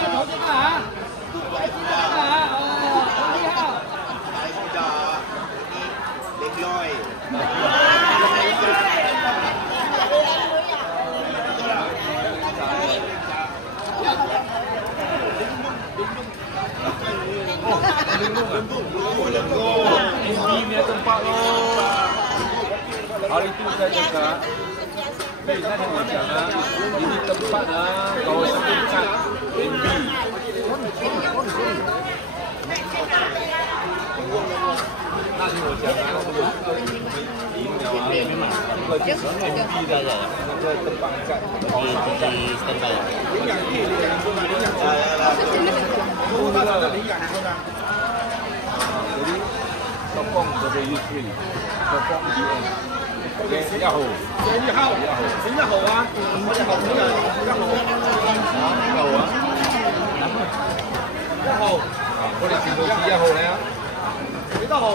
投这个啊，来听这个啊，哦，很厉害。Ini punya tempat loh. Hari itu saya cakap, saya tengok jangan ini tempat lah kawasan puncak NB. Nak tengok jangan ini memang NB dah ya. Ada tempat kat kawasan puncak standby. Jadi sokong dari U3, sokong UN. Okey, Yahoo. Yahoo啊，我哋後面啊，Yahoo。1號，我哋全部是1號嚟啊。幾多號？